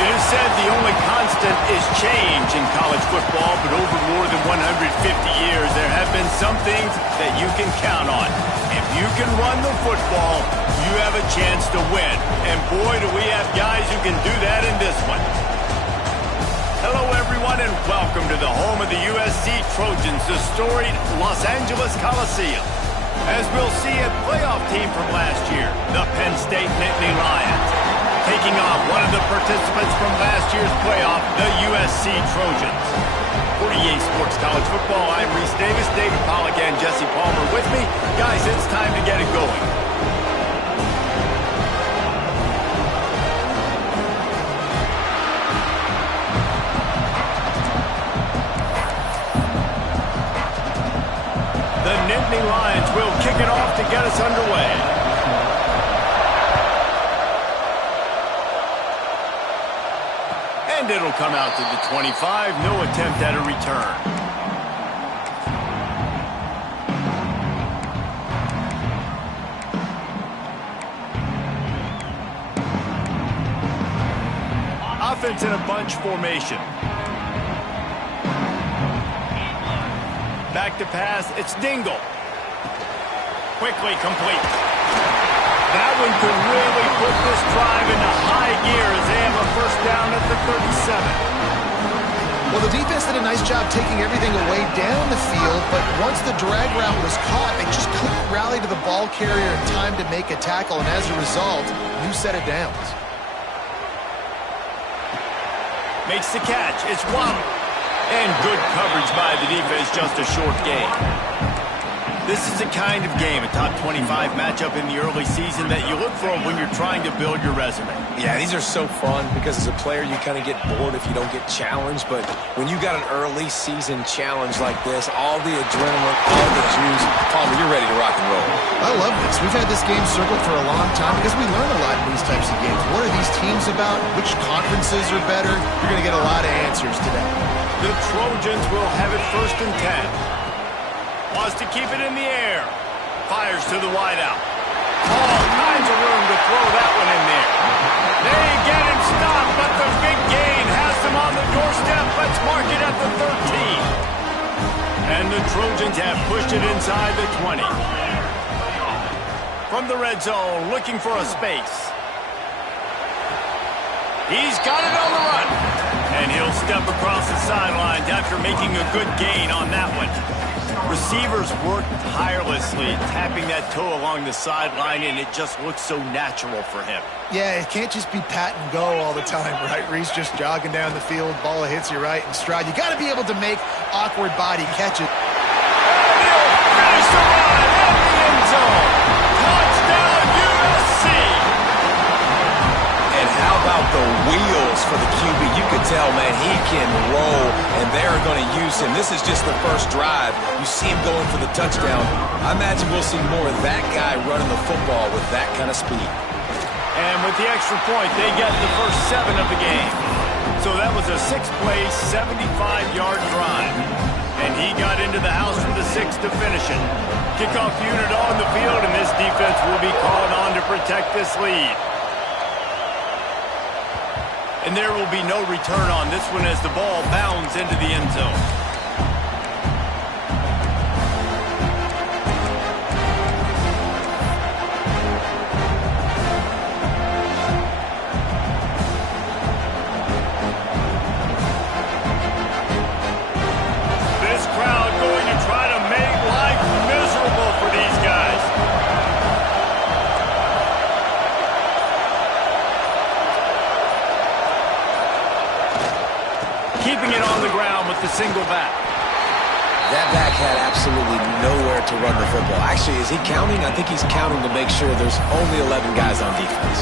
It is said the only constant is change in college football, but over more than 150 years, there have been some things that you can count on. If you can run the football, you have a chance to win. And boy, do we have guys who can do that in this one. Hello, everyone, and welcome to the home of the USC Trojans, the storied Los Angeles Coliseum. As we'll see, a playoff team from last year, the Penn State Nittany Lions, taking on one of the participants from last year's playoff, the USC Trojans. For EA Sports College Football, I'm Reese Davis, David Pollack, and Jesse Palmer with me. Guys, it's time to get it going. The Nittany Lions will kick it off to get us underway. And it'll come out to the 25. No attempt at a return. Offense in a bunch formation. Back to pass, it's Dingle. Quickly complete. That one could really put this drive into high gear as they have a first down at the 37. Well, the defense did a nice job taking everything away down the field, but once the drag route was caught, they just couldn't rally to the ball carrier in time to make a tackle, and as a result, new set of downs. Makes the catch, it's Waddle. And good coverage by the defense, just a short gain. This is the kind of game, a top 25 matchup in the early season that you look for when you're trying to build your resume. Yeah, these are so fun because as a player you kind of get bored if you don't get challenged, but when you got an early season challenge like this, all the adrenaline, all the juice, Palmer, you're ready to rock and roll. I love this. We've had this game circled for a long time because we learn a lot in these types of games. What are these teams about? Which conferences are better? You're going to get a lot of answers today. The Trojans will have it first and 10. Wants to keep it in the air. Fires to the wideout. All kinds of room to throw that one in there. They get him stopped, but the big gain has them on the doorstep. Let's mark it at the 13. And the Trojans have pushed it inside the 20. From the red zone, looking for a space. He's got it on the run. And he'll step across the sidelines after making a good gain on that one. Receivers work tirelessly, tapping that toe along the sideline, and it just looks so natural for him. Yeah, it can't just be pat and go all the time, right? Reese just jogging down the field, ball hits you right in stride. You got to be able to make awkward body catches. And he'll finish the run at the end zone. Touchdown, USC! And how about the wheels for the QB? You could tell, man, he can roll, and they're going to use him. This is just the first drive. You see him going for the touchdown. I imagine we'll see more of that guy running the football with that kind of speed. And with the extra point, they get the first 7 of the game. So that was a 6-play, 75-yard drive. And he got into the house from the 6 to finish it. Kickoff unit on the field, and this defense will be called on to protect this lead. And there will be no return on this one as the ball bounds into the end zone. This crowd going to try to make life miserable for these guys. Keeping it on the ground with the single back. That back had absolutely nowhere to run the football. Actually, is he counting? I think he's counting to make sure there's only 11 guys on defense.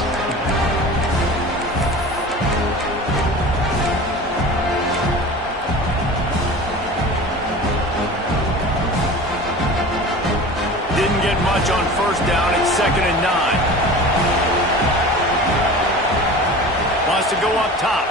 Didn't get much on first down. It's 2nd and 9. Wants to go up top.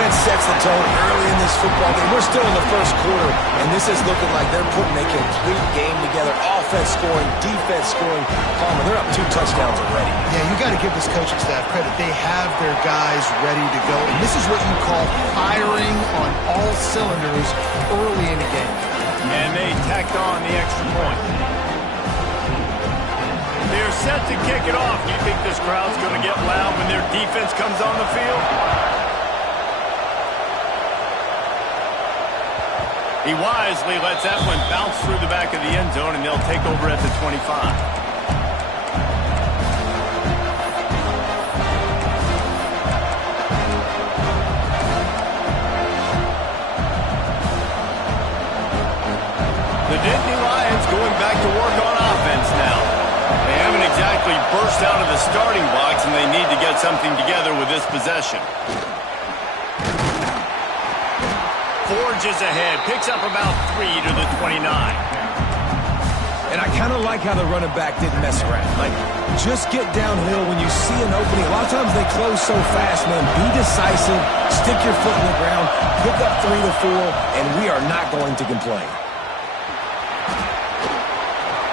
defense sets the tone early in this football game. We're still in the first quarter, and this is looking like they're putting a complete game together. Offense scoring, defense scoring. Palmer, they're up 2 touchdowns already. Yeah, you got to give this coaching staff credit. They have their guys ready to go, and this is what you call firing on all cylinders early in the game. And they tacked on the extra point. They're set to kick it off. You think this crowd's going to get loud when their defense comes on the field? He wisely lets that one bounce through the back of the end zone, and they'll take over at the 25. The Nittany Lions going back to work on offense now. They haven't exactly burst out of the starting blocks, and they need to get something together with this possession. Forges ahead, picks up about 3 to the 29. And I kind of like how the running back didn't mess around. Like, just get downhill when you see an opening. A lot of times they close so fast, man. Be decisive, stick your foot in the ground, pick up 3 to 4, and we are not going to complain.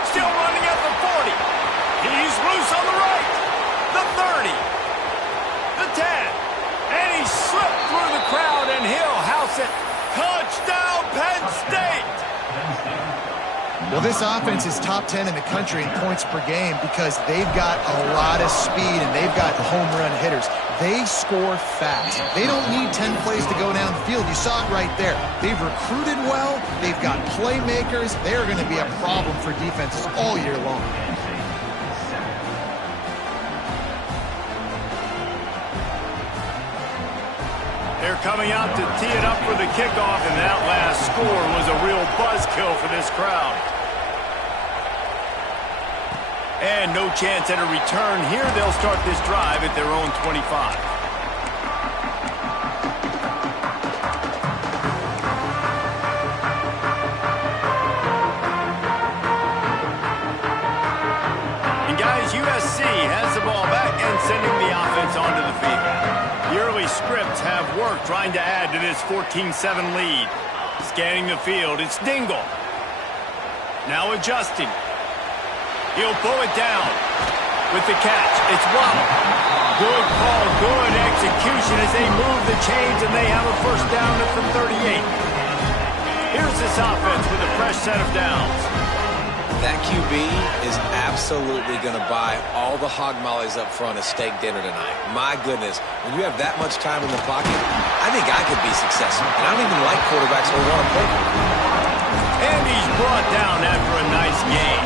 Still running at the 40. He's loose on the right. The 30. The 10. And he slipped through the crowd, and he'll house it. Touchdown, Penn State! Well, this offense is top 10 in the country in points per game because they've got a lot of speed and they've got home run hitters. They score fast. They don't need 10 plays to go down the field. You saw it right there. They've recruited well. They've got playmakers. They're going to be a problem for defenses all year long. They're coming out to tee it up for the kickoff, and that last score was a real buzzkill for this crowd. And no chance at a return here. They'll start this drive at their own 25. And guys, USC has the ball back and sending the offense onto the field. The early scripts have worked trying to add to this 14-7 lead. Scanning the field, it's Dingle. Now adjusting. He'll pull it down with the catch. It's Waddle. Good call, good execution as they move the chains, and they have a first down at the 38. Here's this offense with a fresh set of downs. That QB is absolutely going to buy all the hog mollies up front at steak dinner tonight. My goodness, when you have that much time in the pocket, I think I could be successful. And I don't even like quarterbacks who want to play. And he's brought down after a nice game.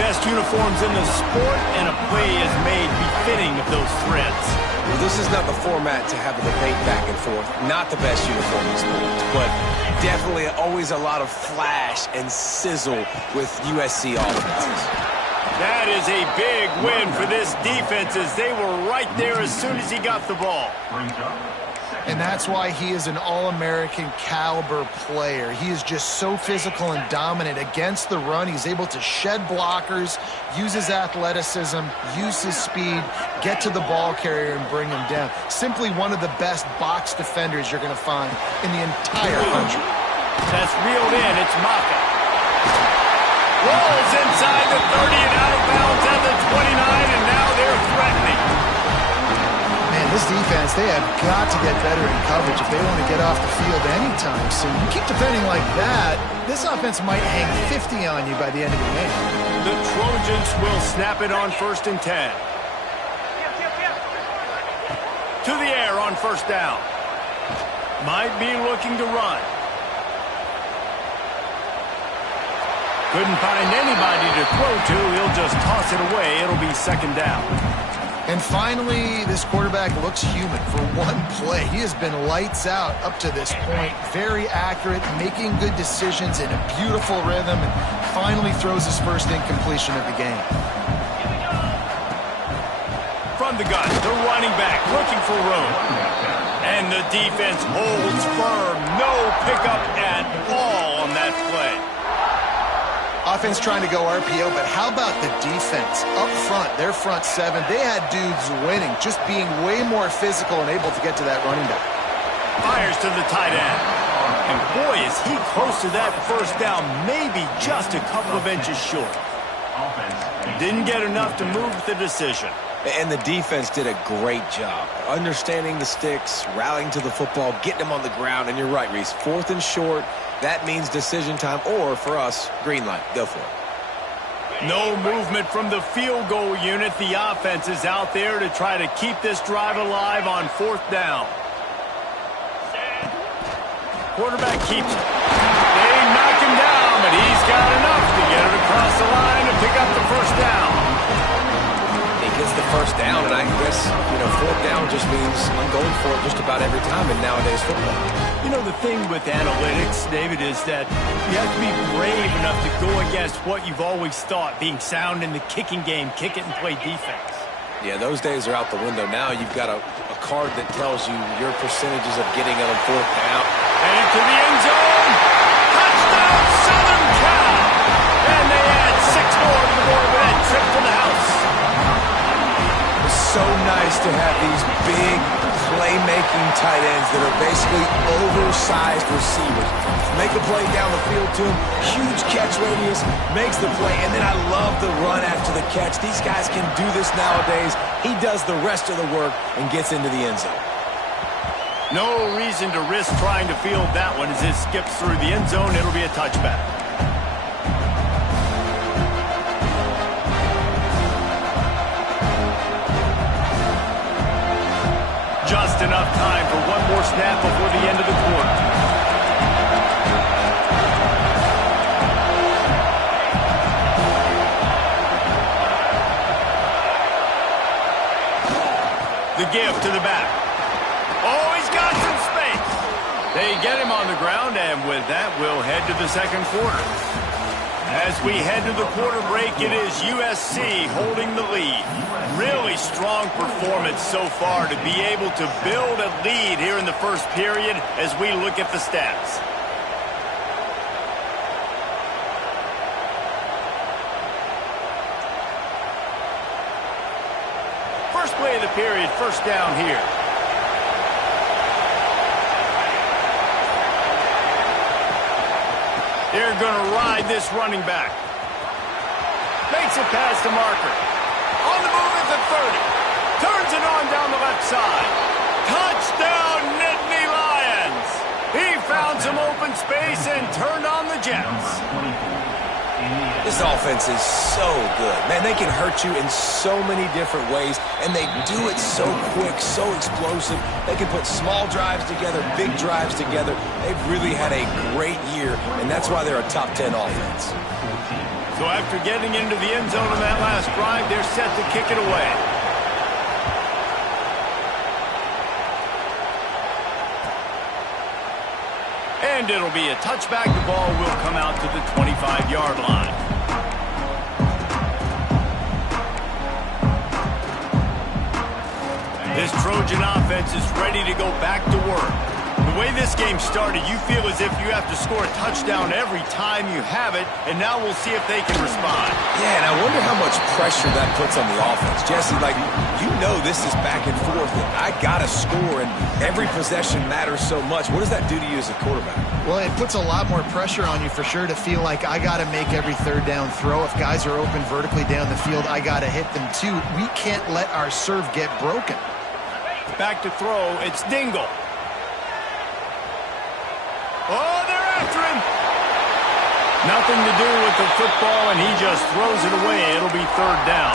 Best uniforms in the sport, and a play is made befitting of those threats. Well, this is not the format to have a debate back and forth. Not the best uniform in sports, but definitely always a lot of flash and sizzle with USC offenses. That is a big win for this defense as they were right there as soon as he got the ball. And that's why he is an All-American caliber player. He is just so physical and dominant against the run. He's able to shed blockers, use his athleticism, use his speed, get to the ball carrier and bring him down. Simply one of the best box defenders you're going to find in the entire country. That's reeled in. It's Maka. Rolls inside the 30 and out of bounds at the 29, and now they're threatening. Man, this defense, they have got to get better in coverage if they want to get off the field anytime soon. You keep defending like that, this offense might hang 50 on you by the end of the game. The Trojans will snap it on 1st and 10. To the air on 1st down. Might be looking to run. Couldn't find anybody to throw to. He'll just toss it away. It'll be 2nd down. And finally, this quarterback looks human for one play. He has been lights out up to this point. Very accurate, making good decisions in a beautiful rhythm, and finally throws his first incompletion of the game. From the gun, the running back looking for room. And the defense holds firm. No pickup at all on that play. Offense trying to go RPO, but how about the defense? Up front, their front seven, they had dudes winning, just being way more physical and able to get to that running back. Fires to the tight end. And boy, is he close to that first down, maybe just a couple of inches short. Didn't get enough to move the decision. And the defense did a great job understanding the sticks, rallying to the football, getting them on the ground. And you're right, Reese, 4th and short, that means decision time, or for us, green light. Go for it. No movement from the field goal unit. The offense is out there to try to keep this drive alive on 4th down. Quarterback keeps it. They knock him down, but he's got enough to get it across the line to pick up the first down. He gets the first down, and I guess, 4th down just means I'm going for it just about every time in nowadays football. The thing with analytics, David, is that you have to be brave enough to go against what you've always thought, being sound in the kicking game, kick it and play defense. Yeah, those days are out the window. Now you've got a card that tells you your percentages of getting it on 4th down. Headed to the end zone. Touchdown, Southern Cal. And they add 6 more to the board with that trip to the house. It's so nice to have these big playmaking tight ends that are basically oversized receivers. Make a play down the field to him, huge catch radius, makes the play, and then I love the run after the catch. These guys can do this nowadays. He does the rest of the work and gets into the end zone. No reason to risk trying to field that one as it skips through the end zone. It'll be a touchback. Just enough time for one more snap before the end of the quarter. The give to the back. Oh, he's got some space. They get him on the ground, and with that, we'll head to the second quarter. As we head to the quarter break, it is USC holding the lead. Really strong performance so far to be able to build a lead here in the first period as we look at the stats. First play of the period, first down here. They're going to ride this running back. Makes it past the marker. On the move at the 30. Turns it on down the left side. Touchdown, Nittany Lions. He found some open space and turned on the Jets. This offense is so good. Man, they can hurt you in so many different ways, and they do it so quick, so explosive. They can put small drives together, big drives together. They've really had a great year, and that's why they're a top 10 offense. So after getting into the end zone on that last drive, they're set to kick it away. And it'll be a touchback. The ball will come out to the 25-yard line. This Trojan offense is ready to go back to work. The way this game started, you feel as if you have to score a touchdown every time you have it, and now we'll see if they can respond. Yeah, and I wonder how much pressure that puts on the offense. Jesse, this is back and forth, and I got to score, and every possession matters so much. What does that do to you as a quarterback? Well, it puts a lot more pressure on you for sure to feel like I got to make every third down throw. If guys are open vertically down the field, I got to hit them too. We can't let our serve get broken. Back to throw, it's Dingle. Oh, they're after him. Nothing to do with the football, and he just throws it away. It'll be third down.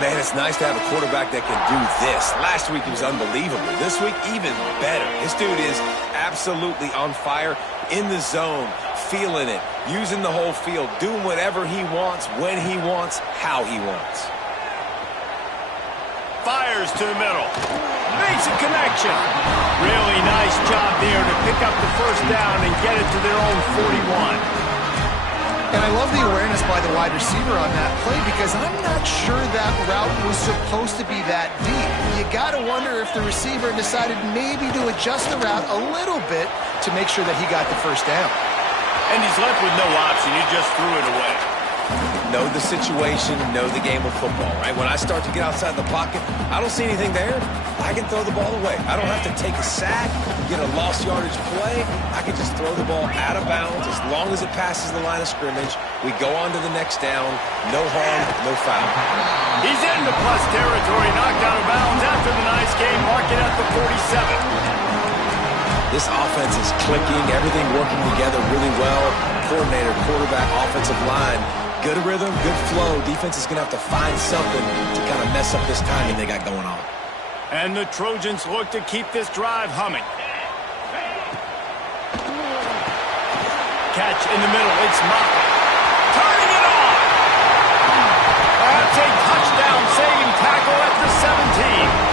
Man, it's nice to have a quarterback that can do this. Last week he was unbelievable. This week, even better. This dude is absolutely on fire, in the zone, feeling it, using the whole field, doing whatever he wants, when he wants, how he wants. Fires to the middle. Makes a connection. Really nice job there to pick up the first down and get it to their own 41. And I love the awareness by the wide receiver on that play because I'm not sure that route was supposed to be that deep. You got to wonder if the receiver decided maybe to adjust the route a little bit to make sure that he got the first down. And he's left with no option. He just threw it away. know the situation, know the game of football, right? When I start to get outside the pocket, I don't see anything there. I can throw the ball away. I don't have to take a sack, get a lost yardage play. I can just throw the ball out of bounds as long as it passes the line of scrimmage. We go on to the next down. No harm, no foul. He's into plus territory, knocked out of bounds after the nice game, marking at the 47. This offense is clicking, everything working together really well. Coordinator, quarterback, offensive line, good rhythm, good flow. Defense is going to have to find something to kind of mess up this timing they got going on. And the Trojans look to keep this drive humming. Catch in the middle, it's Ncaa. Turning it on! Perhaps a touchdown-saving tackle at the 17.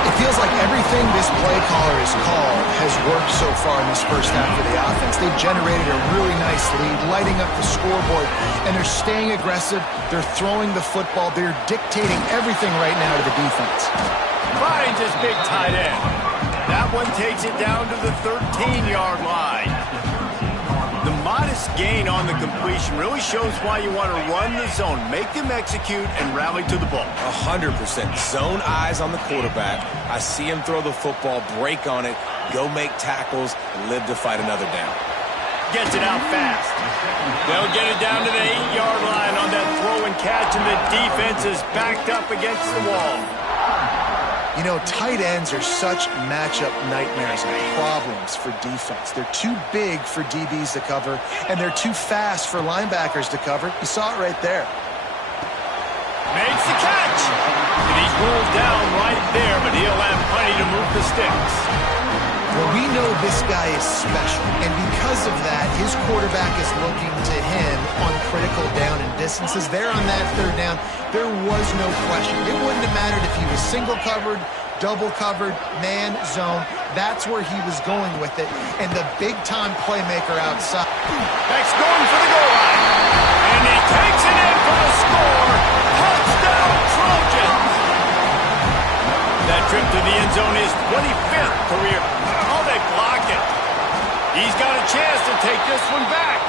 It feels like everything this play caller has called has worked so far in this first half of the offense. They've generated a really nice lead, lighting up the scoreboard, and they're staying aggressive. They're throwing the football. They're dictating everything right now to the defense. Finds his big tight end. That one takes it down to the 13-yard line. The modest gain on the completion really shows why you want to run the zone, make them execute, and rally to the ball. 100%. Zone eyes on the quarterback. I see him throw the football, break on it, go make tackles, and live to fight another down. Gets it out fast. They'll get it down to the 8-yard line on that throw and catch, and the defense is backed up against the wall. You know, tight ends are such matchup nightmares and problems for defense. They're too big for DBs to cover, and they're too fast for linebackers to cover. You saw it right there. Makes the catch. And he's ruled down right there, but he'll have plenty to move the sticks. Well, we know this guy is special, and because of that, his quarterback is looking to him on critical down and distances. There on that third down, there was no question. It wouldn't have mattered if he was single covered, double covered, man, zone. That's where he was going with it, and the big-time playmaker outside. Beck's going for the goal line, and he takes it in for the score. Touchdown, Trojans! That trip to the end zone is 25th career. Oh, they block it. He's got a chance to take this one back.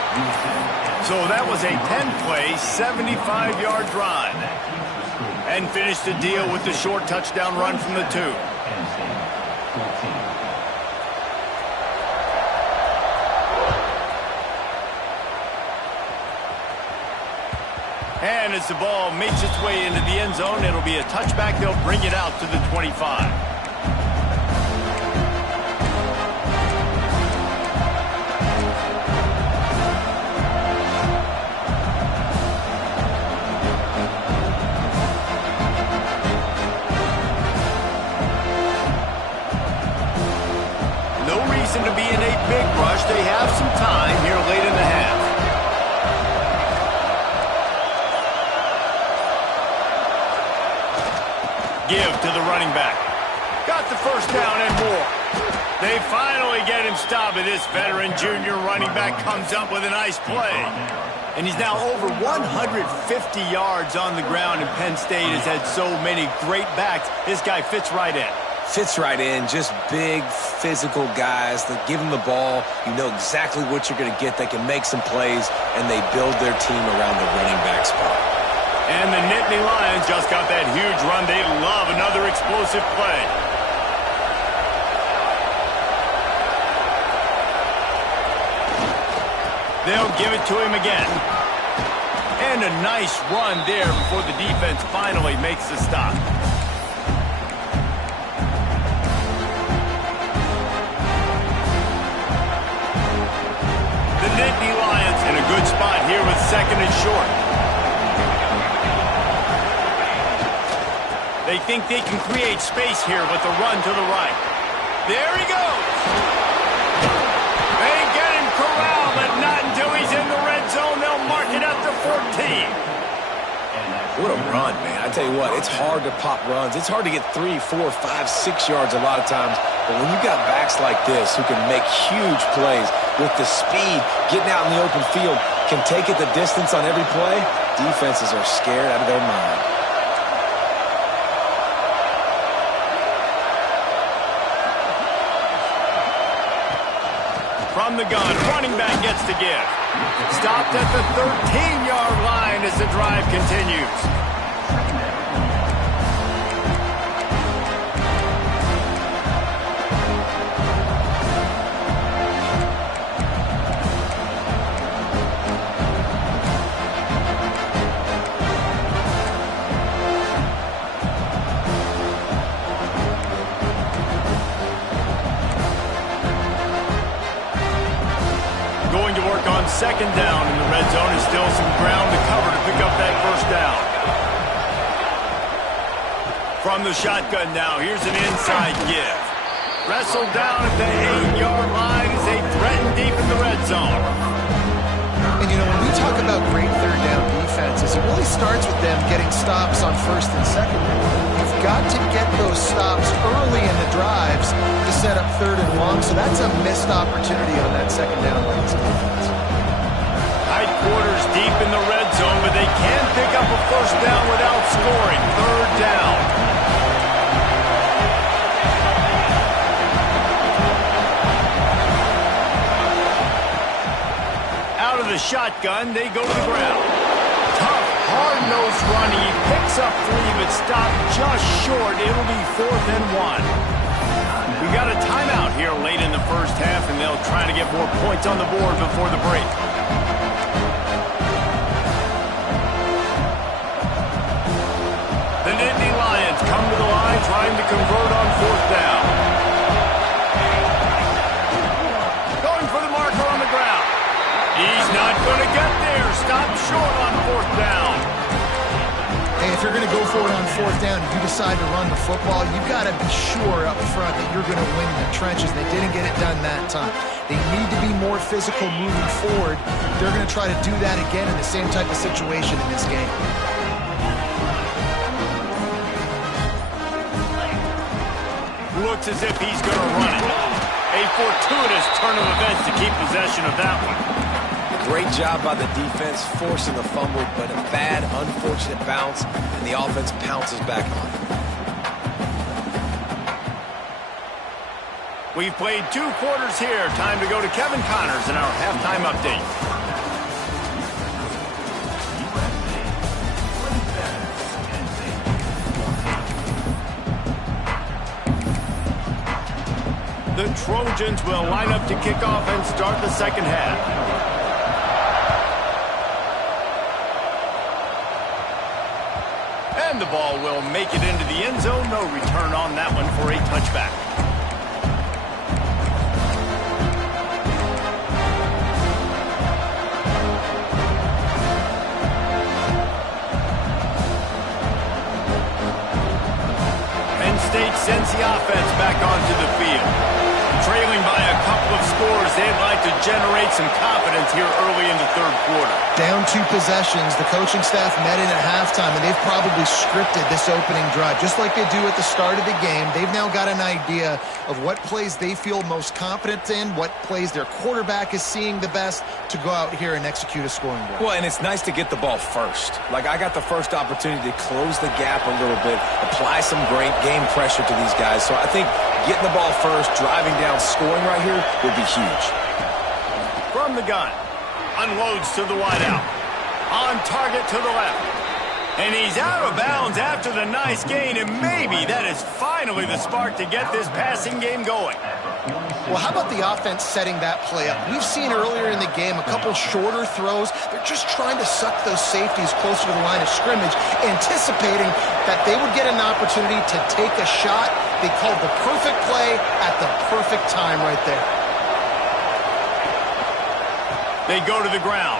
So that was a 10-play, 75-yard drive. And finished the deal with the short touchdown run from the 2. And as the ball makes its way into the end zone, it'll be a touchback. They'll bring it out to the 25. No reason to be in a big rush. They have some time here late in the half. Give to the running back. Got the first down and more. They finally get him stopped, and this veteran junior running back comes up with a nice play. And he's now over 150 yards on the ground, and Penn State has had so many great backs. This guy fits right in. Fits right in, just big, physical guys that give them the ball. You know exactly what you're going to get. They can make some plays, and they build their team around the running back spot. And the Nittany Lions just got that huge run. They love another explosive play. They'll give it to him again. And a nice run there before the defense finally makes the stop. The Nittany Lions in a good spot here with second and short. They think they can create space here with the run to the right. There he goes. They get him corralled, but not until he's in the red zone. They'll mark it at the 14. What a run, man. I tell you what, it's hard to pop runs. It's hard to get 3, 4, 5, 6 yards a lot of times. But when you've got backs like this who can make huge plays with the speed, getting out in the open field, can take it the distance on every play, defenses are scared out of their mind. From the gun, running back gets to give. Stopped at the 13-yard line line as the drive continues. Going to work on second down in the red zone. Is still some ground to cover to pick up that first down. From the shotgun now, here's an inside give. Wrestled down at the 8-yard line as they threaten deep in the red zone. And, you know, when we talk about great third down defenses, it really starts with them getting stops on first and second down. You've got to get those stops early in the drives to set up third and long, so that's a missed opportunity on that second down by this defense. Tight quarters deep in the red zone, but they can pick up a first down without scoring. Third down. Out of the shotgun, they go to the ground. Tough, hard-nosed running. He picks up 3, but stopped just short. It'll be 4th and 1. We got a timeout here late in the first half, and they'll try to get more points on the board before the break. The Nittany Lions come to the line trying to convert on 4th down. Going for the marker on the ground. He's not going to get there. Stop short on 4th down. Hey, if you're going to go for it on 4th down, if you decide to run the football, you've got to be sure up front that you're going to win in the trenches. They didn't get it done that time. They need to be more physical moving forward. They're going to try to do that again in the same type of situation in this game. Looks as if he's going to run it. A fortuitous turn of events to keep possession of that one. Great job by the defense, forcing the fumble, but a bad, unfortunate bounce, and the offense pounces back on it. We've played 2 quarters here. Time to go to Kevin Connors in our halftime update. The Trojans will line up to kick off and start the second half. And the ball will make it into the end zone. No return on that one for a touchback. Penn State sends the offense back onto the field. Trailing by a couple of scores, they'd like to generate some confidence here early in the third quarter. Down 2 possessions, the coaching staff met in at halftime, and they've probably scripted this opening drive. Just like they do at the start of the game, they've now got an idea of what plays they feel most confident in, what plays their quarterback is seeing the best to go out here and execute a scoring drive. Well, and it's nice to get the ball first. Like, I got the first opportunity to close the gap a little bit, apply some great game pressure to these guys. So I think getting the ball first, driving down, scoring right here would be huge. From the gun, unloads to the wideout. On target to the left. And he's out of bounds after the nice gain, and maybe that is finally the spark to get this passing game going. Well, how about the offense setting that play up? We've seen earlier in the game a couple shorter throws. They're just trying to suck those safeties closer to the line of scrimmage, anticipating that they would get an opportunity to take a shot. They called the perfect play at the perfect time right there. They go to the ground.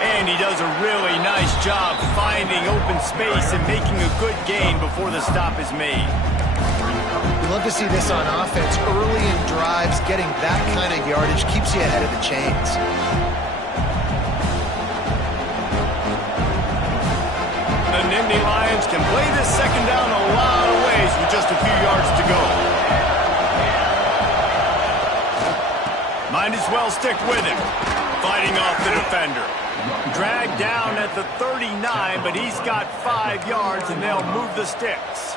And he does a really nice job finding open space and making a good gain before the stop is made. We love to see this on offense. Early in drives, getting that kind of yardage keeps you ahead of the chains. The Nittany Lions can play this second down a lot of ways with just a few yards to go. Might as well stick with him. Fighting off the defender. Dragged down at the 39, but he's got 5 yards, and they'll move the sticks.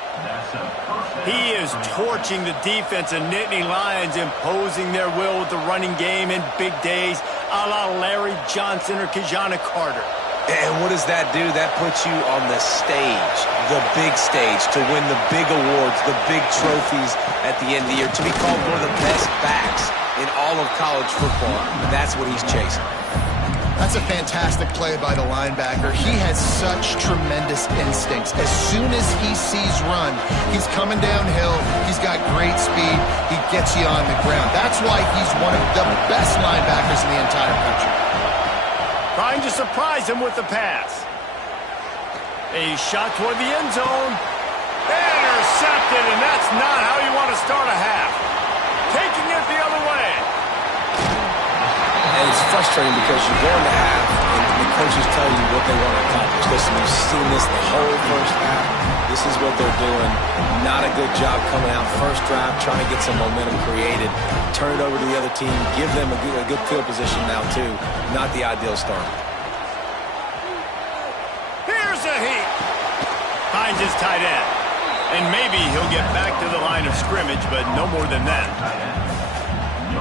He is torching the defense, and Nittany Lions imposing their will with the running game in big days. a la Larry Johnson or Kajana Carter. And what does that do? That puts you on the stage, the big stage, to win the big awards, the big trophies at the end of the year, to be called one of the best backs in all of college football. That's what he's chasing. That's a fantastic play by the linebacker. He has such tremendous instincts. As soon as he sees run, he's coming downhill. He's got great speed. He gets you on the ground. That's why he's one of the best linebackers in the entire country. Trying to surprise him with the pass. A shot toward the end zone. Intercepted, and that's not how you want to start a half. Taking it the other way. And it's frustrating because you go into half and the coaches tell you what they want to accomplish. Listen, we've seen this the whole first half. This is what they're doing. Not a good job coming out first drive, trying to get some momentum created. Turn it over to the other team. Give them a good field position now, too. Not the ideal start. Here's a heat. Finds his tight end. And maybe he'll get back to the line of scrimmage, but no more than that.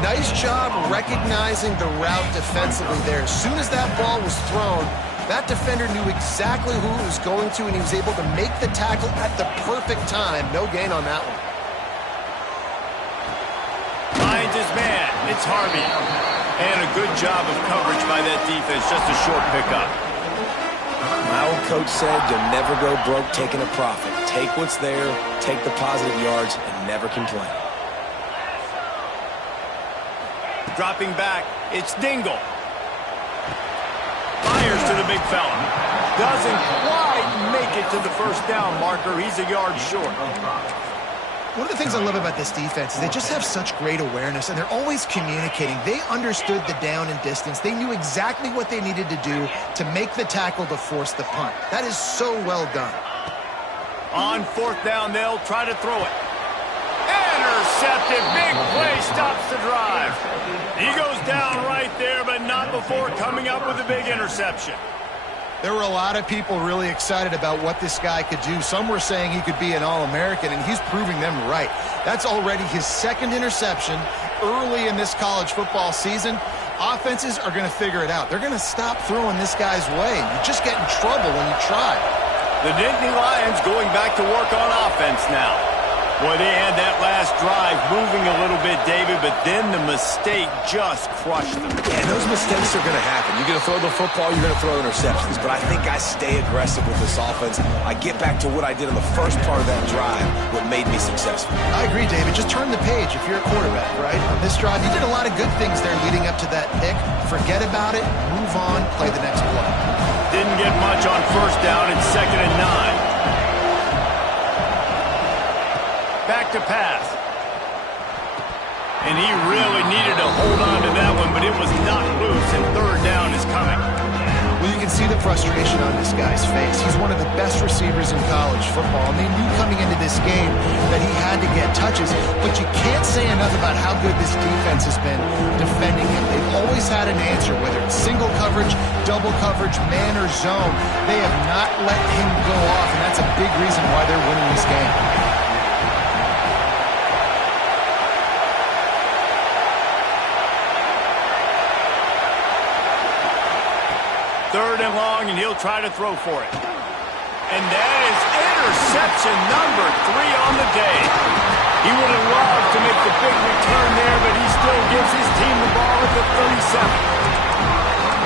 Nice job recognizing the route defensively there. As soon as that ball was thrown, that defender knew exactly who it was going to, and he was able to make the tackle at the perfect time. No gain on that one. Finds his man. It's Harvey. And a good job of coverage by that defense. Just a short pickup. My old coach said you'll never go broke taking a profit. Take what's there, take the positive yards, and never complain. Dropping back, it's Dingle. Fires to the big fella. Doesn't quite make it to the first down marker. He's a yard short. One of the things I love about this defense is they just have such great awareness, and they're always communicating. They understood the down and distance. They knew exactly what they needed to do to make the tackle to force the punt. That is so well done. On fourth down, they'll try to throw it. Intercepted. Big play stops the drive. He goes down right there, but not before coming up with a big interception. There were a lot of people really excited about what this guy could do. Some were saying he could be an All-American, and he's proving them right. That's already his second interception early in this college football season. Offenses are going to figure it out. They're going to stop throwing this guy's way. You just get in trouble when you try. The Nittany Lions going back to work on offense now. Boy, they had that last drive moving a little bit, David, but then the mistake just crushed them. Yeah, those mistakes are going to happen. You're going to throw the football, you're going to throw interceptions, but I think I stay aggressive with this offense. I get back to what I did on the first part of that drive, what made me successful. I agree, David. Just turn the page if you're a quarterback, right? On this drive, you did a lot of good things there leading up to that pick. Forget about it, move on, play the next play. Didn't get much on first down. It's 2nd and 9. Back to pass. And he really needed to hold on to that one, but it was not loose, and third down is coming. Well, you can see the frustration on this guy's face. He's one of the best receivers in college football, and they knew coming into this game that he had to get touches, but you can't say enough about how good this defense has been defending him. They've always had an answer, whether it's single coverage, double coverage, man or zone. They have not let him go off, and that's a big reason why they're winning this game. Third and long, and he'll try to throw for it. And that is interception number 3 on the day. He would have loved to make the big return there, but he still gives his team the ball at the 37.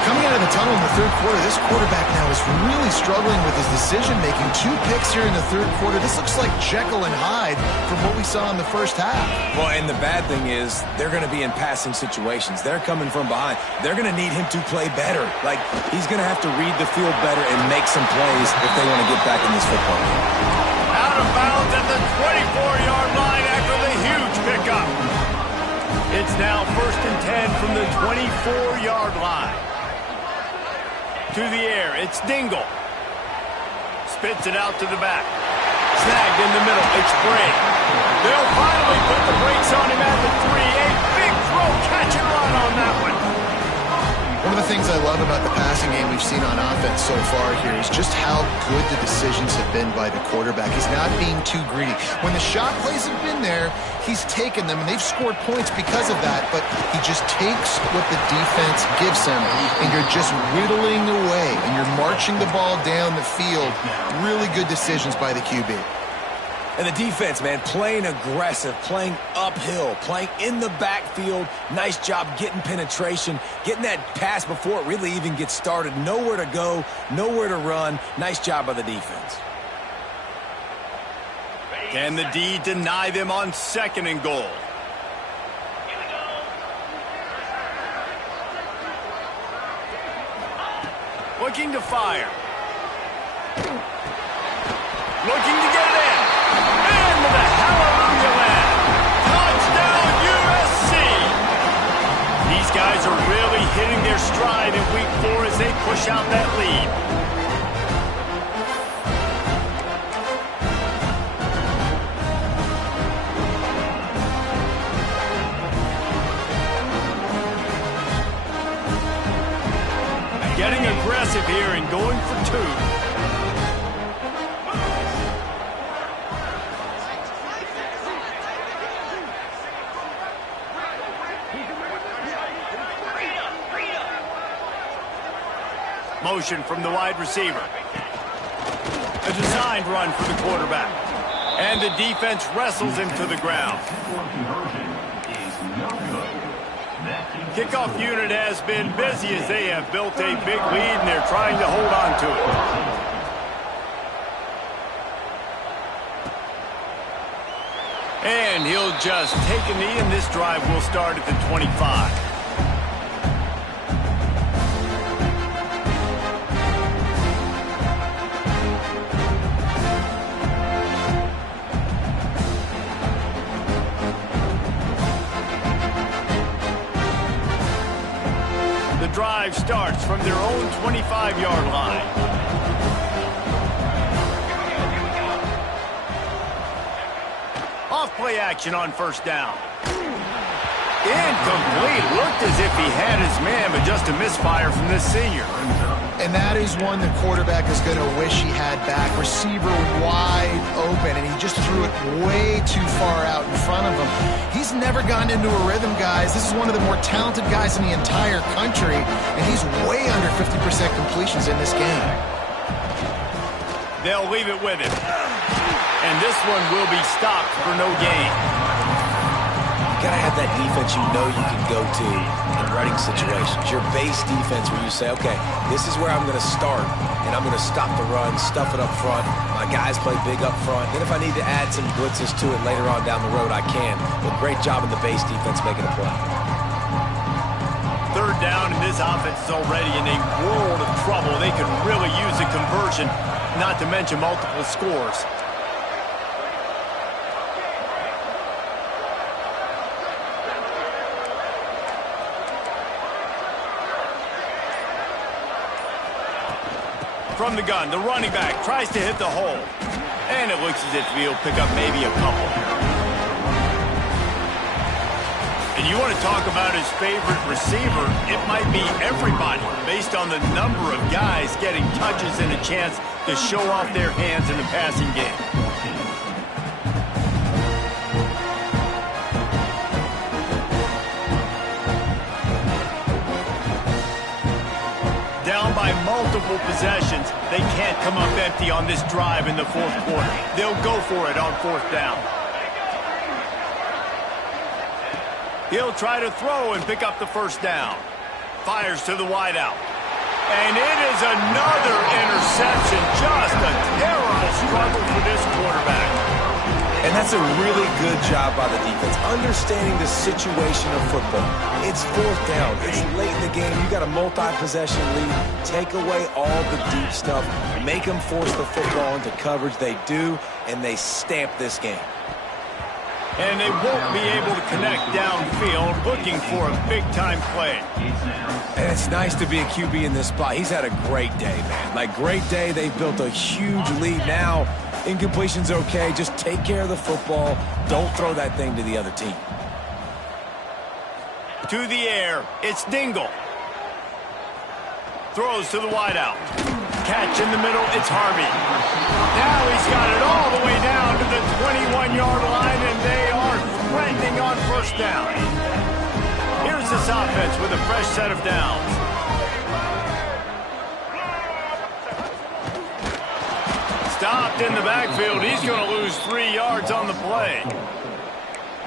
Coming out of the tunnel in the third quarter, this quarterback now is really struggling with his decision-making. 2 picks here in the third quarter. This looks like Jekyll and Hyde from what we saw in the first half. Well, and the bad thing is they're going to be in passing situations. They're coming from behind. They're going to need him to play better. Like, he's going to have to read the field better and make some plays if they want to get back in this football game. Out of bounds at the 24-yard line after the huge pickup. It's now 1st and 10 from the 24-yard line. To the air, it's Dingle. Spits it out to the back. Snagged in the middle, it's Bray. They'll finally put the brakes on him at the 3. A big throw, catch and run on that one. One of the things I love about the passing game we've seen on offense so far here is just how good the decisions have been by the quarterback. He's not being too greedy. When the shot plays have been there, he's taken them, and they've scored points because of that, but he just takes what the defense gives him, and you're just whittling away, and you're marching the ball down the field. Really good decisions by the QB. And the defense, man, playing aggressive, playing uphill, playing in the backfield. Nice job getting penetration, getting that pass before it really even gets started. Nowhere to go, nowhere to run. Nice job by the defense. Can the D deny them on 2nd and goal? Looking to fire. Looking to get it in. And with a hallelujah land. Touchdown USC. These guys are really hitting their stride in week 4 as they push out that lead. Getting aggressive here and going for 2. Motion from the wide receiver. A designed run for the quarterback. And the defense wrestles him to the ground. Kickoff unit has been busy as they have built a big lead and they're trying to hold on to it. And he'll just take a knee, and this drive will start at the 25. Drive starts from their own 25-yard line. Off play action on 1st down. Incomplete. Looked as if he had his man, but just a misfire from this senior. And that is one the quarterback is going to wish he had back. Receiver wide open, and he just threw it way too far out in front of him. He's never gotten into a rhythm, guys. This is one of the more talented guys in the entire country, and he's way under 50% completions in this game. They'll leave it with him. And this one will be stopped for no gain. You gotta have that defense you know you can go to in running situations. Your base defense where you say, okay, this is where I'm gonna start, and I'm gonna stop the run, stuff it up front. My guys play big up front. Then if I need to add some blitzes to it later on down the road, I can. But great job in the base defense making a play. 3rd down, and this offense is already in a world of trouble. They could really use a conversion, not to mention multiple scores. From the gun, the running back tries to hit the hole. And it looks as if he'll pick up maybe a couple. And you want to talk about his favorite receiver, it might be everybody, based on the number of guys getting touches and a chance to show off their hands in the passing game. Down by multiple possessions, they can't come up empty on this drive in the 4th quarter. They'll go for it on 4th down. He'll try to throw and pick up the 1st down. Fires to the wideout. And it is another interception. Just a terrible struggle for this quarterback. And that's a really good job by the defense, understanding the situation of football. It's 4th down. It's late in the game. You got a multi-possession lead. Take away all the deep stuff. Make them force the football into coverage. They do, and they stamp this game. And they won't be able to connect downfield, looking for a big-time play. And it's nice to be a QB in this spot. He's had a great day, man. Like, great day. They've built a huge lead now. Incompletion's okay. Just take care of the football. Don't throw that thing to the other team. To the air. It's Dingle. Throws to the wideout. Catch in the middle. It's Harvey. Now he's got it all the way down to the 21-yard line, and they are threatening first down. Here's this offense with a fresh set of downs. Stopped in the backfield. He's going to lose 3 yards on the play.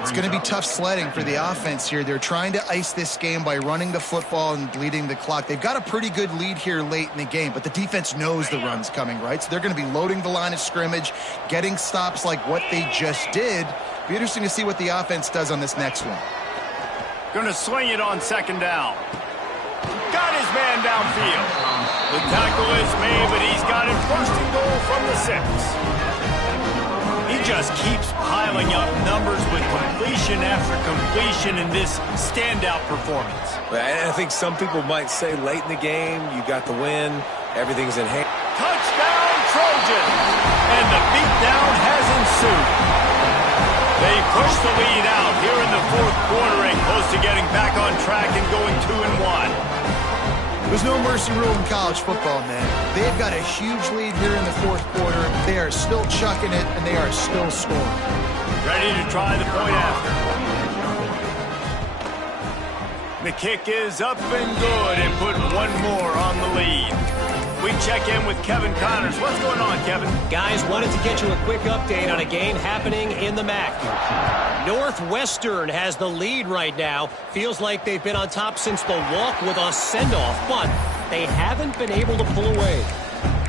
It's going to be tough sledding for the offense here. They're trying to ice this game by running the football and bleeding the clock. They've got a pretty good lead here late in the game, but the defense knows the run's coming, right? So they're going to be loading the line of scrimmage, getting stops like what they just did. Be interesting to see what the offense does on this next one. Going to swing it on second down. Got his man downfield. The tackle is made, but he's got it first and goal from the 6. He just keeps piling up numbers with completion after completion in this standout performance. I think some people might say late in the game, you got the win, everything's in hand. Touchdown, Trojans! And the beatdown has ensued. They push the lead out here in the fourth quarter and close to getting back on track and going 2-1. There's no mercy rule in college football, man. They've got a huge lead here in the fourth quarter. They are still chucking it, and they are still scoring. Ready to try the point after. The kick is up and good and put one more on the lead. We check in with Kevin Connors. What's going on, Kevin? Guys, wanted to get you a quick update on a game happening in the MAC. Northwestern has the lead right now. Feels like they've been on top since the walk with a send-off, but they haven't been able to pull away.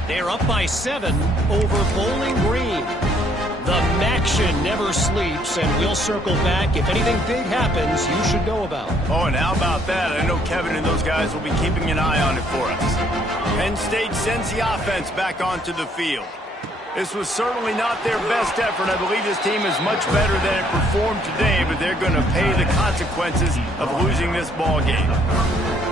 They're up by 7 over Bowling Green. The MACtion never sleeps, and we'll circle back. If anything big happens, you should know about. Oh, and how about that? I know Kevin and those guys will be keeping an eye on it for us. Penn State sends the offense back onto the field. This was certainly not their best effort. I believe this team is much better than it performed today, but they're going to pay the consequences of losing this ball game.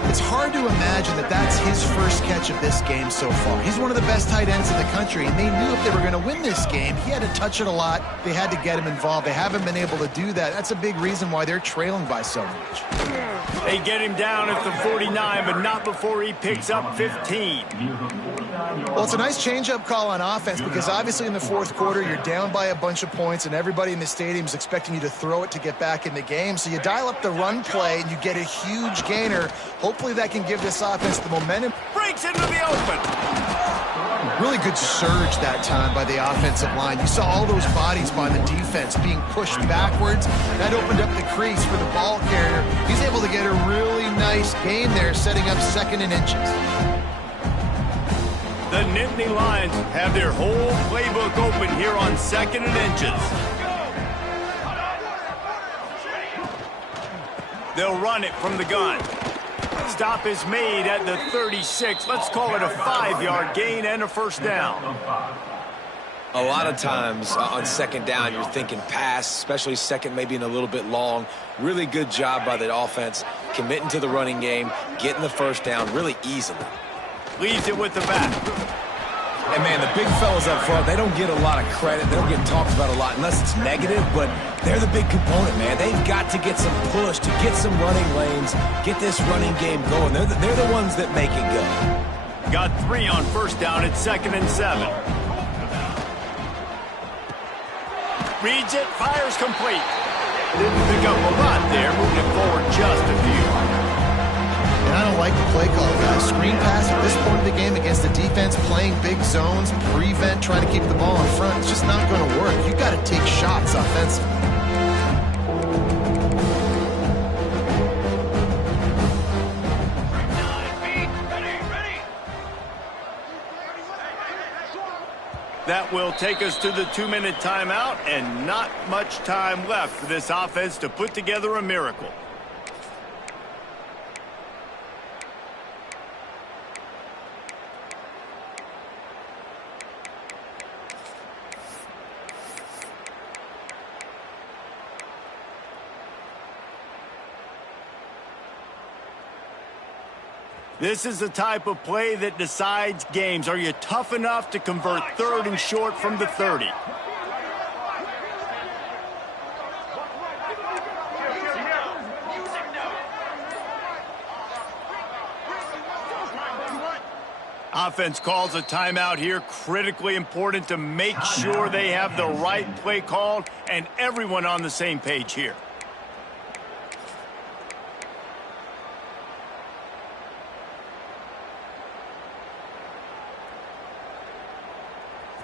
It's hard to imagine that that's his first catch of this game so far. He's one of the best tight ends in the country, and they knew if they were going to win this game, he had to touch it a lot. They had to get him involved. They haven't been able to do that. That's a big reason why they're trailing by so much. They get him down at the 49, but not before he picks up 15. Well, it's a nice change-up call on offense because obviously in the fourth quarter, you're down by a bunch of points, and everybody in the stadium is expecting you to throw it to get back in the game. So you dial up the run play, and you get a huge gainer. Hopefully that can give this offense the momentum. Breaks into the open. Really good surge that time by the offensive line. You saw all those bodies by the defense being pushed backwards. That opened up the crease for the ball carrier. He's able to get a really nice gain there, setting up 2nd and inches. The Nittany Lions have their whole playbook open here on 2nd and inches. They'll run it from the gun. Stop is made at the 36. Let's call it a 5-yard gain and a first down. A lot of times on second down, you're thinking pass, especially second, maybe in a little bit long. Really good job by the offense, committing to the running game, getting the first down really easily. Leaves it with the back. And, man, the big fellas up front, they don't get a lot of credit. They don't get talked about a lot unless it's negative, but they're the big component, man. They've got to get some push to get some running lanes, get this running game going. They're the ones that make it go. Got 3 on first down at 2nd and 7. Reads it, fires complete. Didn't pick up a lot there, moving it forward just a few. And I don't like the play call, guys. Screen pass at this point of the game against the defense, playing big zones, prevent, trying to keep the ball in front. It's just not going to work. You've got to take shots offensively. That will take us to the 2-minute timeout, and not much time left for this offense to put together a miracle. This is the type of play that decides games. Are you tough enough to convert 3rd and short from the 30? Offense calls a timeout here. Critically important to make sure they have the right play called and everyone on the same page here.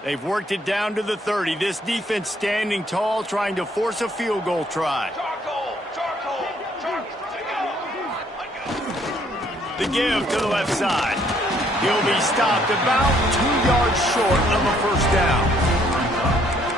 They've worked it down to the 30. This defense standing tall, trying to force a field goal try. The give to the left side. He'll be stopped about 2 yards short of a first down.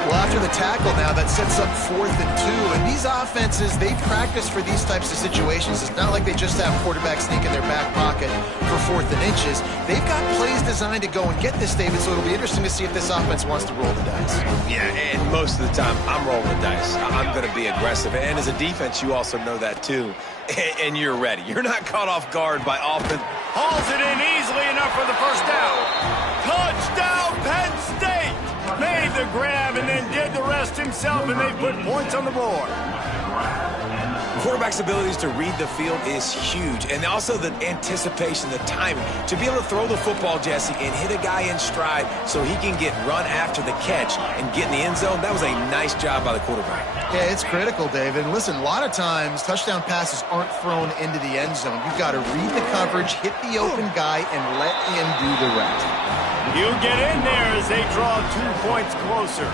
Well, after the tackle now, that sets up 4th and 2. And these offenses, they practice for these types of situations. It's not like they just have quarterbacks sneak in their back pocket for 4th and inches. They've got plays designed to go and get this, David, so it'll be interesting to see if this offense wants to roll the dice. Yeah, and most of the time, I'm rolling the dice. I'm going to be aggressive. And as a defense, you also know that too. And you're ready. You're not caught off guard by offense. Hauls it in easily enough for the first down. Touchdown, Penn State! Made the grab and then did the rest himself, and they put points on the board. Quarterback's abilities to read the field is huge, and also the anticipation, the timing. To be able to throw the football, Jesse, and hit a guy in stride so he can get run after the catch and get in the end zone, that was a nice job by the quarterback. Yeah, it's critical, David. And listen, a lot of times touchdown passes aren't thrown into the end zone. You've got to read the coverage, hit the open guy, and let him do the rest. He'll get in there as they draw 2 points closer.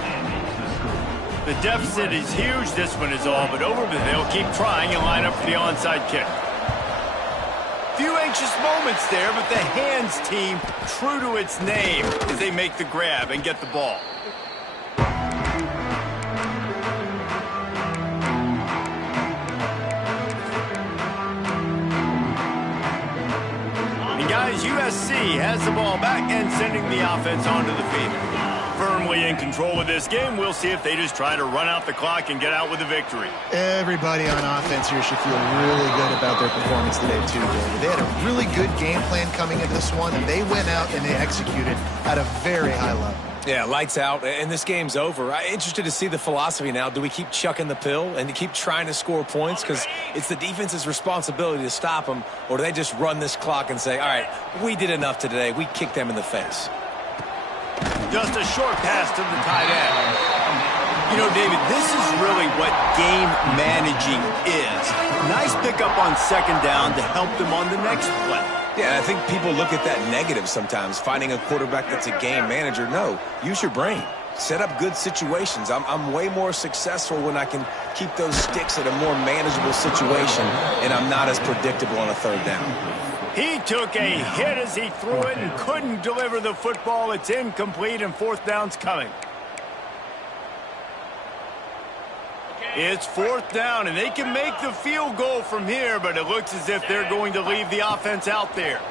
The deficit is huge. This one is all but over, but they'll keep trying and line up for the onside kick. Few anxious moments there, but the hands team, true to its name, as they make the grab and get the ball. And guys, USC has the ball back and sending the offense onto the field. Firmly in control of this game. We'll see if they just try to run out the clock and get out with a victory. Everybody on offense here should feel really good about their performance today, too, David. They had a really good game plan coming into this one, and they went out and they executed at a very high level. Yeah, lights out, and this game's over. I'm interested to see the philosophy now. Do we keep chucking the pill and keep trying to score points? Because it's the defense's responsibility to stop them, or do they just run this clock and say, all right, we did enough today. We kicked them in the face. Just a short pass to the tight end. You know, David, this is really what game managing is. Nice pickup on second down to help them on the next play. Yeah, I think people look at that negative sometimes, finding a quarterback that's a game manager. No, use your brain. Set up good situations. I'm way more successful when I can keep those sticks at a more manageable situation, and I'm not as predictable on a third down. He took a hit as he threw it and couldn't deliver the football. It's incomplete, and fourth down's coming. It's fourth down, and they can make the field goal from here, but it looks as if they're going to leave the offense out there.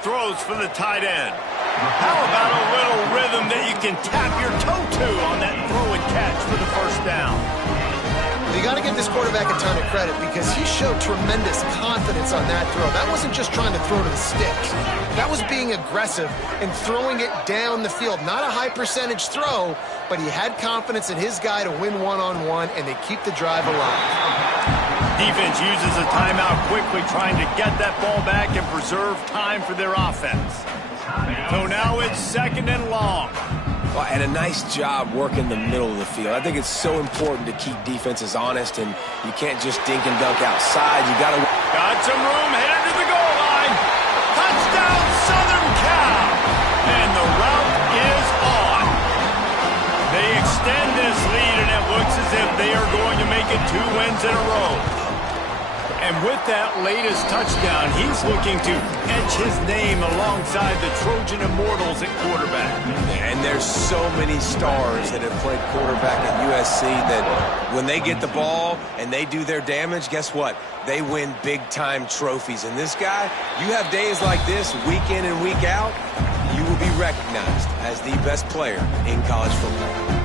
Throws for the tight end. How about a little rhythm that you can tap your toe to on that throw and catch for the first down? You got to give this quarterback a ton of credit because he showed tremendous confidence on that throw. That wasn't just trying to throw to the sticks. That was being aggressive and throwing it down the field. Not a high percentage throw, but he had confidence in his guy to win one-on-one, and they keep the drive alive. Defense uses a timeout quickly, trying to get that ball back and preserve time for their offense. So now it's second and long. Well, and a nice job working the middle of the field. I think it's so important to keep defenses honest, and you can't just dink and dunk outside. You got some room, headed to the goal line. Touchdown, Southern Cal. And the route is on. They extend this lead, and it looks as if they are going to make it 2 wins in a row. And with that latest touchdown, he's looking to etch his name alongside the Trojan Immortals at quarterback. And there's so many stars that have played quarterback at USC that when they get the ball and they do their damage, guess what? They win big-time trophies. And this guy, you have days like this, week in and week out, you will be recognized as the best player in college football.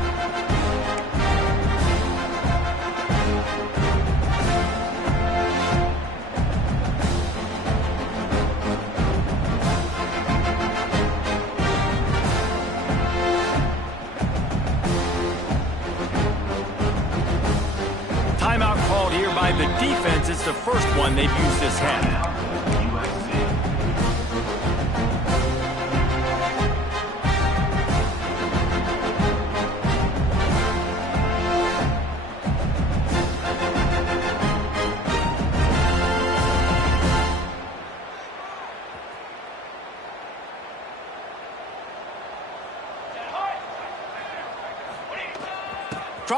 Timeout called here by the defense. It's the first one they've used this half.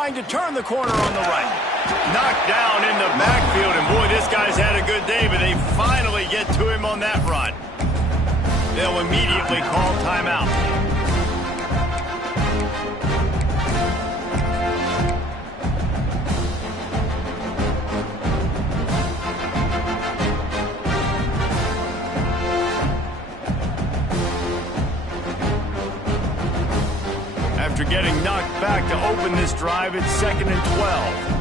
trying to turn the corner on the right. Knocked down in the backfield, and boy, this guy's had a good day, but they finally get to him on that run. They'll immediately call timeout. After getting knocked back to open this drive, it's 2nd and 12.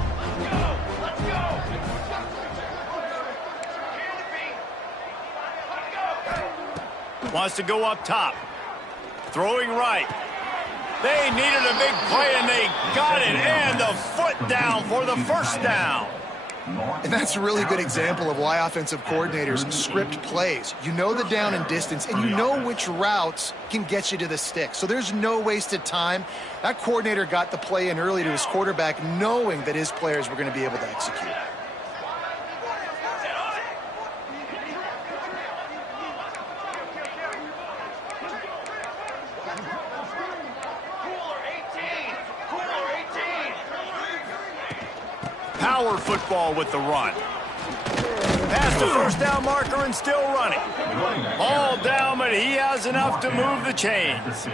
Wants to go up top. Throwing right. They needed a big play, and they got it. And the foot down for the first down. And that's a really good example of why offensive coordinators script plays. You know the down and distance, and you know which routes can get you to the stick. So there's no wasted time. That coordinator got the play in early to his quarterback, knowing that his players were going to be able to execute. Power football with the run. Past the first down marker and still running. All down, but he has enough to move the chains.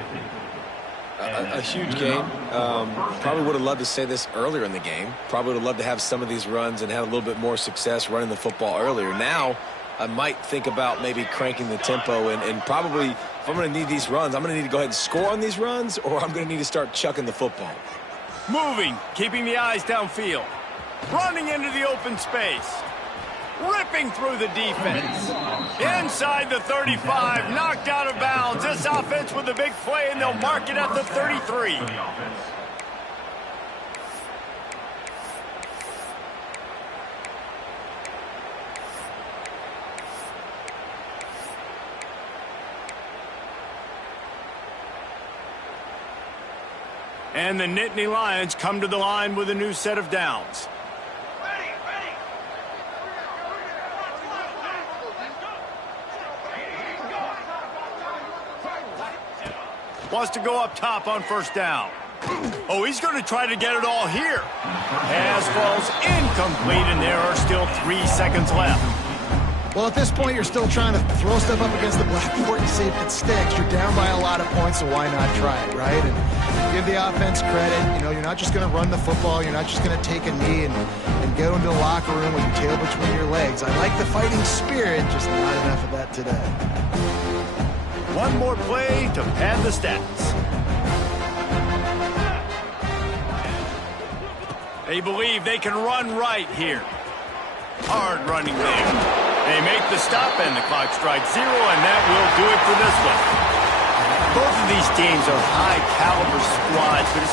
A huge game. Probably would have loved to say this earlier in the game. Probably would have loved to have some of these runs and have a little bit more success running the football earlier. Now, I might think about maybe cranking the tempo and probably, if I'm going to need these runs, I'm going to need to go ahead and score on these runs, or I'm going to need to start chucking the football. Moving, keeping the eyes downfield. Running into the open space. Ripping through the defense. Inside the 35, knocked out of bounds. This offense with a big play, and they'll mark it at the 33. And the Nittany Lions come to the line with a new set of downs. Wants to go up top on first down. Oh, he's going to try to get it all here. Pass falls incomplete, and there are still 3 seconds left. Well, at this point, you're still trying to throw stuff up against the blackboard and see if it sticks. You're down by a lot of points, so why not try it, right? And give the offense credit. You know, you're not just going to run the football. You're not just going to take a knee and go into the locker room with your tail between your legs. I like the fighting spirit, just not enough of that today. One more play to pad the stats. They believe they can run right here. Hard running there. They make the stop, and the clock strikes 0, and that will do it for this one. Both of these teams are high-caliber squads, but it's